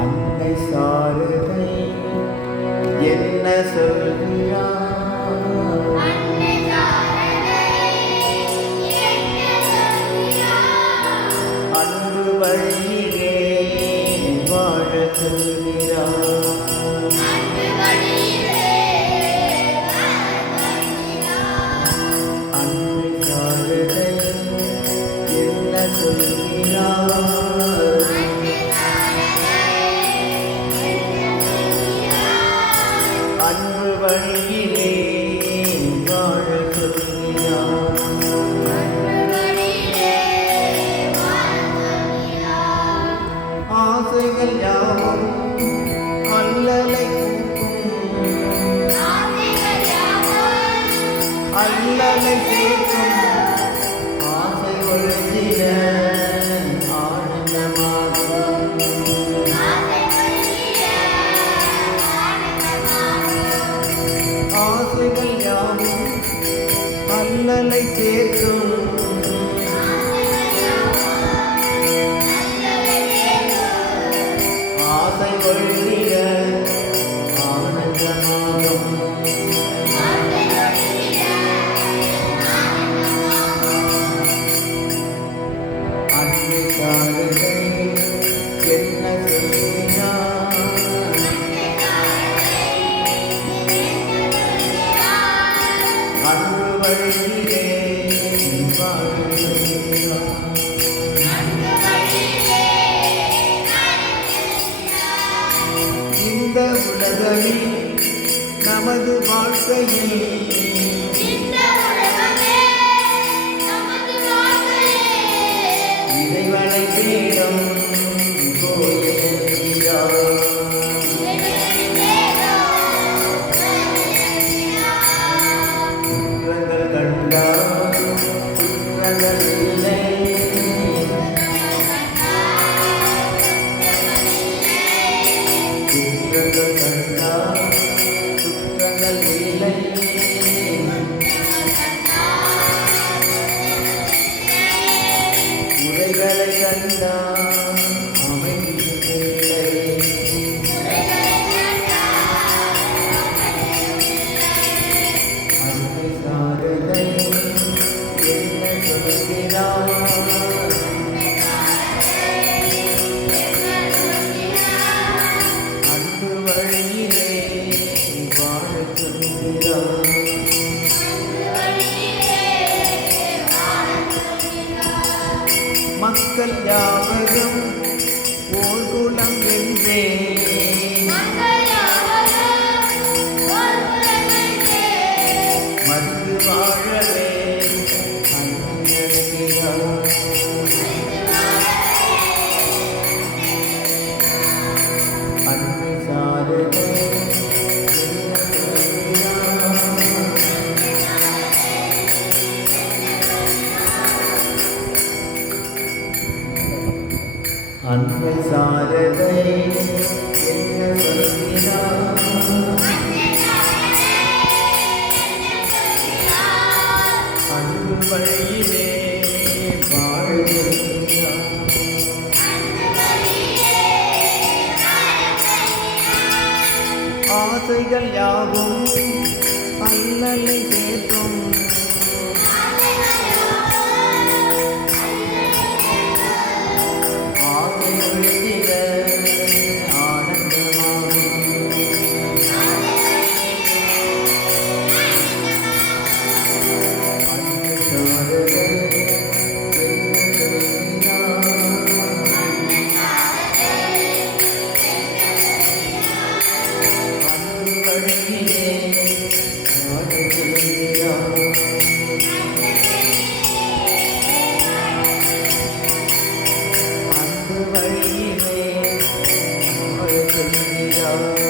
அன்னை சாரதை என்ன சொல்கிறார்? அன்பு வழியிலே வாழ சொல்கிறார். அன்னை சாரதை என்ன சொல்கிறார்? அன்பு வழியிலே வாழ சொல்கிறார். ஆசைகள் யாவும் அல்லலை அல்லலை சேர்க்கும் ஆசை ஒழுங்கிட ஆனந்தமாகும். ஆசைகள் யாவும் அல்லலை சேர்க்கும் ஆசை ஒழுங்கிட ஆனந்தமாகும். அன்னை சாரதை என்ன சொல்கிறார்? அன்பு வழியிலே வாழ சொல்கிறார். இந்த உலகில் நமது வாழ்க்கையில் இறைவனை தேடும் கோயிலார். குற்றங்கள் கண்டால் குற்றங்கள் இல்லை. குற்றங்கள் கண்டால் குற்றங்கள் இல்லை. குறைகளை கண்டால் அமைதி இல்லை. அன்னை சாரதை என்ன சொல்கிறார்? அன்பு வழியிலே வாழ சொல்கிறார். மக்கள் யாவரும் ஓர் குலம் என்றே மருந்து வாழவே அனுமதிக்கிறார். அன்னை சாரதை என்ன சொல்கிறார்? அன்னை சாரதை என்ன சொல்கிறார்? அன்பு வழியிலே வாழ சொல்கிறார். ஆசைகள் யாவும் அல்லலை சேர்க்கும் ஆசை ஒழித்திட ஆனந்தமாகும். அன்னை சாரதை என்ன சொல்கிறார்? அன்பு வழியிலே வாழ சொல்கிறார். அன்பு வழியிலே வாழ சொல்கிறார்.